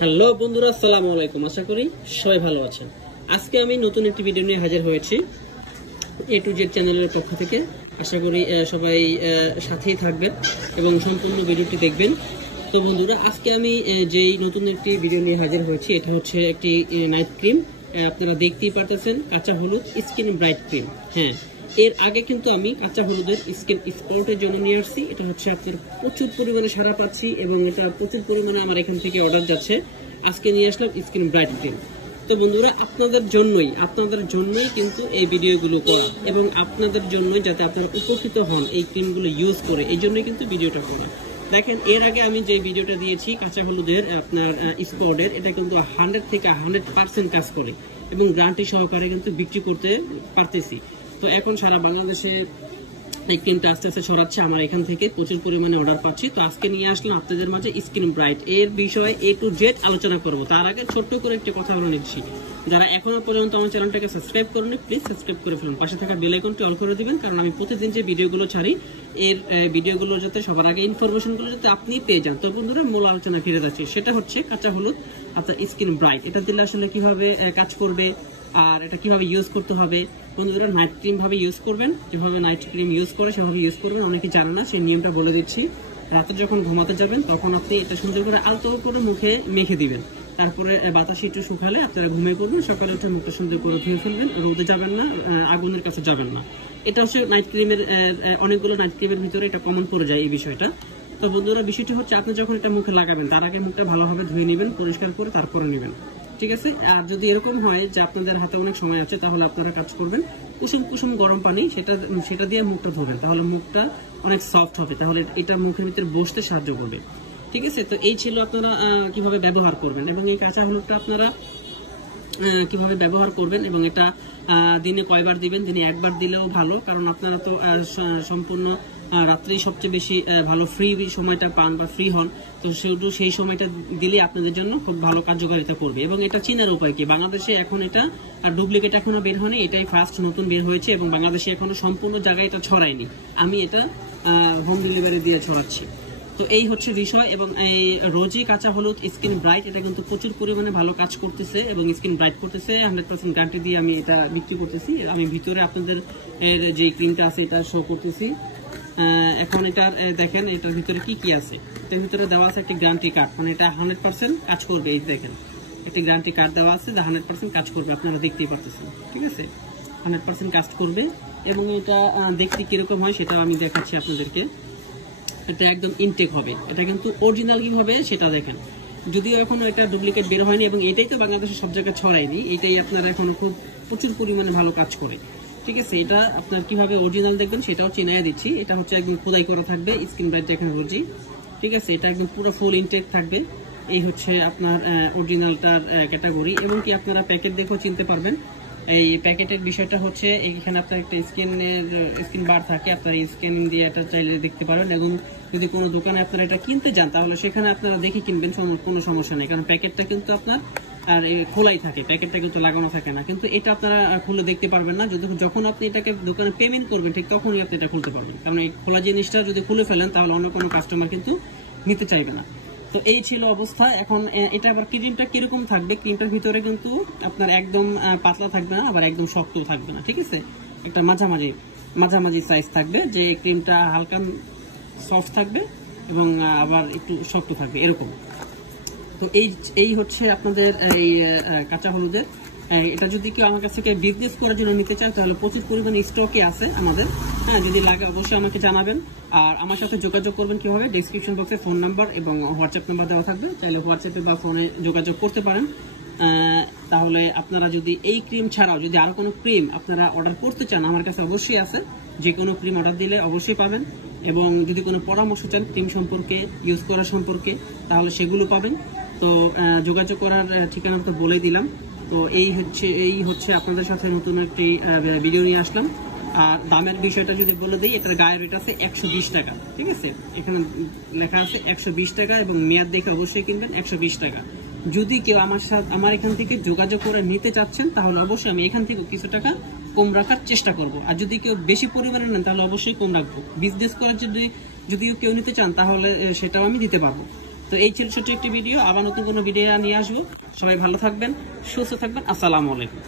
Hello বন্ধুরা, আসসালামু আলাইকুম। আশা করি সবাই ভালো আছেন। আজকে আমি নতুন একটি ভিডিও নিয়ে হাজির হয়েছি এ টু জেড চ্যানেলের পক্ষ থেকে। আশা করি সবাই সাথেই থাকবেন এবং সম্পূর্ণ ভিডিওটি দেখবেন। তো বন্ধুরা, আজকে আমি যেই নতুন একটি ভিডিও নিয়ে হাজির হয়েছি, এটা হচ্ছে একটি নাইট ক্রিম। আপনারা দেখতেই পারতেছেন, কাঁচা হলুদ স্কিন ব্রাইট ক্রিম। হ্যাঁ, এর আগে কিন্তু আমি কাঁচা হলুদের স্কিন স্পটের জন্য নিয়ে আসছি। এটা হচ্ছে আপনার প্রচুর পরিমাণে সাড়া পাচ্ছি এবং এটা প্রচুর পরিমাণে আমার এখান থেকে অর্ডার যাচ্ছে। আজকে নিয়ে আসলাম স্কিন ব্রাইট ক্রিম। তো বন্ধুরা, আপনাদের জন্যই কিন্তু এই ভিডিওগুলো করা এবং আপনাদের জন্যই যাতে আপনারা উপকৃত হন এই ক্রিমগুলো ইউজ করে, এই জন্যই কিন্তু ভিডিওটা করা। দেখেন, এর আগে আমি যে ভিডিওটা দিয়েছি কাঁচা হলুদের আপনার স্পটের, এটা কিন্তু 100 থেকে 100% কাজ করে এবং গ্যারান্টি সহকারে কিন্তু বিক্রি করতে পারতেছি। তো এখন সারা বাংলাদেশে এই ক্রিমটা আস্তে আস্তে ছড়াচ্ছে। আমার এখান থেকে প্রচুর পরিমাণে অর্ডার পাচ্ছি। তো আজকে নিয়ে আসলাম আপনাদের মাঝে স্কিন ব্রাইট এর বিষয়ে এ টু জেড আলোচনা করব। তার আগে ছোট্ট করে একটি কথা বলে নিচ্ছি, যারা এখনো পর্যন্ত আমার চ্যানেলটাকে সাবস্ক্রাইব করেনি, প্লিজ সাবস্ক্রাইব করে ফেলুন। পাশে থাকা বেল আইকনটি অল করে দিবেন, কারণ আমি প্রতিদিন যে ভিডিওগুলো ছাড়ি এর ভিডিওগুলো যাতে সবার আগে ইনফরমেশনগুলো যাতে আপনি পেয়ে যান। তো বন্ধুরা, মূল আলোচনা ফিরে যাচ্ছি। সেটা হচ্ছে কাঁচা হলুদ আপনার স্কিন ব্রাইট। এটা দিলে আসলে কিভাবে কাজ করবে আর এটা কিভাবে ইউজ করতে হবে। বন্ধুরা, নাইট ক্রিম ভাবে ইউজ করবেন, যেভাবে নাইট ক্রিম ইউজ করে সেভাবে ইউজ করবেন। অনেকে জানে না, সেই নিয়মটা বলে দিচ্ছি। রাতে যখন ঘুমাতে যাবেন তখন আপনি এটা সুন্দর করে আলতো করে মুখে মেখে দিবেন। তারপরে বাতাসে একটু শুকালে আপনারা ঘুমিয়ে পড়বেন, সকালে উঠে মুখটা সুন্দর করে ধুয়ে ফেলবেন। রোদে যাবেন না, আগুনের কাছে যাবেন না। এটা হচ্ছে নাইট ক্রিমের, অনেকগুলো নাইট ক্রিমের ভিতরে এটা কমন পড়ে যায় এই বিষয়টা। তো বন্ধুরা, বিষয়টি হচ্ছে আপনি যখন এটা মুখে লাগাবেন তার আগে মুখটা ভালোভাবে ধুয়ে নেবেন, পরিষ্কার করে তারপরে নেবেন, ঠিক আছে? আর যদি এরকম হয় যে আপনাদের হাতে অনেক সময় আছে, তাহলে আপনারা কাজ করবেন কুসুম কুসুম গরম পানি সেটা দিয়ে মুখটা ধোবেন, তাহলে মুখটা অনেক সফট হবে, তাহলে এটা মুখের ভিতরে বসতে সাহায্য করবে, ঠিক আছে? তো এই ছিল আপনারা কিভাবে ব্যবহার করবেন এবং এই কাঁচা হলুদটা আপনারা কিভাবে ব্যবহার করবেন এবং এটা দিনে কয়বার দিবেন। দিনে একবার দিলেও ভালো, কারণ আপনারা তো সম্পূর্ণ রাত্রেই সবচেয়ে বেশি ভালো ফ্রি সময়টা পান বা ফ্রি হন। তো সেহেতু সেই সময়টা দিলে আপনাদের জন্য খুব ভালো কার্যকারিতা করবে। এবং এটা চেনার উপায় কি, বাংলাদেশে এখন এটা ডুপ্লিকেট এখনো বের হয়নি, এটাই ফার্স্ট নতুন বের হয়েছে এবং বাংলাদেশে এখনো সম্পূর্ণ জায়গায় এটা ছড়ায়নি। আমি এটা হোম ডেলিভারি দিয়ে ছড়াচ্ছি। তো এই হচ্ছে বিষয়। এবং এই রোজি কাঁচা হলুদ স্কিন ব্রাইট, এটা কিন্তু প্রচুর পরিমাণে ভালো কাজ করতেছে এবং স্কিন ব্রাইট করতেছে। 100% গ্যারান্টি দিয়ে আমি এটা বিক্রি করতেছি। আমি ভিতরে আপনাদের যে ক্রিমটা আছে এটা শো করতেছি। এখন এটা দেখেন এটার ভিতরে কি কি আছে। এটার ভিতরে দেওয়া আছে একটি গ্যারান্টি কার্ড, মানে এটা 100% কাজ করবে। এই দেখেন, একটি গ্যারান্টি কার্ড দেওয়া আছে যে 100% কাজ করবে, আপনারা দেখতেই পারতেছেন, ঠিক আছে? 100% কাজ করবে। এবং এটা দেখতে কিরকম হয় সেটাও আমি দেখাচ্ছি আপনাদেরকে। এটা একদম ইনটেক হবে, এটা কিন্তু অরিজিনাল কি হবে সেটা দেখেন। যদিও এখনো এটা ডুপ্লিকেট বের হয়নি এবং এটাই তো বাংলাদেশের সব জায়গায় ছড়ায়নি, এটাই আপনারা এখনো খুব প্রচুর পরিমাণে ভালো কাজ করে, ঠিক আছে? এটা আপনার কিভাবে অরিজিনাল দেখবেন সেটাও চিনাইয়া দিচ্ছি। এটা হচ্ছে একদম খোদাই করা থাকবে স্কিন ব্রাইট দেখেন রোজি, ঠিক আছে? এটা একদম পুরো ফুল ইনটেক থাকবে। এই হচ্ছে আপনার অরিজিনালটার ক্যাটাগরি। এবং কি আপনারা প্যাকেট দেখেও চিনতে পারবেন। এই প্যাকেটের বিষয়টা হচ্ছে এখানে আপনার একটা স্কিন বার থাকে, আপনারা স্ক্যানিং দিয়ে এটা চাইলে দেখতে পারবেন। এবং যদি কোনো দোকানে আপনারা এটা কিনতে যান তাহলে সেখানে আপনারা দেখে কিনবেন, কোনো সমস্যা নেই, কারণ প্যাকেটটা কিন্তু আপনার আর খোলাই থাকে, প্যাকেটটা কিন্তু লাগানো থাকে না। কিন্তু এটা আপনারা খুলে দেখতে পারবেন না, যখন আপনি এটাকে দোকানে পেমেন্ট করবেন ঠিক তখনই আপনি এটা খুলতে পারবেন, কারণ এই খোলা জিনিসটা যদি খুলে ফেলেন তাহলে অন্য কোনো কাস্টমার কিন্তু নিতে চাইবে না। তো এই ছিল অবস্থা। এখন এটা আবার ক্রিমটা কিরকম থাকবে, ক্রিমটার ভিতরে কিন্তু আপনার একদম পাতলা থাকবে না, আবার একদম শক্তও থাকবে না, ঠিক আছে? একটা মাঝামাঝি সাইজ থাকবে, যে ক্রিমটা হালকা সফট থাকবে এবং আবার একটু শক্ত থাকবে, এরকম। তো এই হচ্ছে আপনাদের এই কাঁচা হলুদের। এটা যদি কেউ আমার কাছ থেকে বিজনেস করার জন্য নিতে চায় তাহলে প্রচুর পরিমাণে স্টকে আছে আমাদের। হ্যাঁ, যদি লাগে অবশ্যই আমাকে জানাবেন। আর আমার সাথে যোগাযোগ করবেন কিভাবে, ডেসক্রিপশন বক্সে ফোন নাম্বার এবং হোয়াটসঅ্যাপ নাম্বার দেওয়া থাকবে, চাইলে হোয়াটসঅ্যাপে বা ফোনে যোগাযোগ করতে পারেন। তাহলে আপনারা যদি এই ক্রিম ছাড়াও যদি আরো কোনো ক্রিম আপনারা অর্ডার করতে চান, আমার কাছে অবশ্যই আছে। যে কোনো ক্রিম অর্ডার দিলে অবশ্যই পাবেন। এবং যদি কোনো পরামর্শ চান ক্রিম সম্পর্কে, ইউজ করা সম্পর্কে, তাহলে সেগুলো পাবেন। তো যোগাযোগ করার ঠিকানা তো বলে দিলাম। তো এই হচ্ছে আপনাদের সাথে নতুন একটি ভিডিও নিয়ে আসলাম। আর দামের বিষয়টা যদি বলে দিই, এটার গায়ের রেট আছে 120 টাকা, ঠিক আছে? এখানে লেখা আছে 120 টাকা এবং মেয়াদ দেখে অবশ্যই কিনবেন 120 টাকা। যদি কেউ আমার এখান থেকে যোগাযোগ করে নিতে চাচ্ছেন তাহলে অবশ্যই আমি এখান থেকে কিছু টাকা কম রাখার চেষ্টা করব। আর যদি কেউ বেশি পরিমাণে নেন তাহলে অবশ্যই কম রাখবো। বিজনেস করার যদি কেউ নিতে চান তাহলে সেটাও আমি দিতে পারবো। তো এই ছিল ছোট্ট একটি ভিডিও, আবার নতুন কোনো ভিডিও নিয়ে আসবো। সবাই ভালো থাকবেন, সুস্থ থাকবেন। আসসালামু আলাইকুম।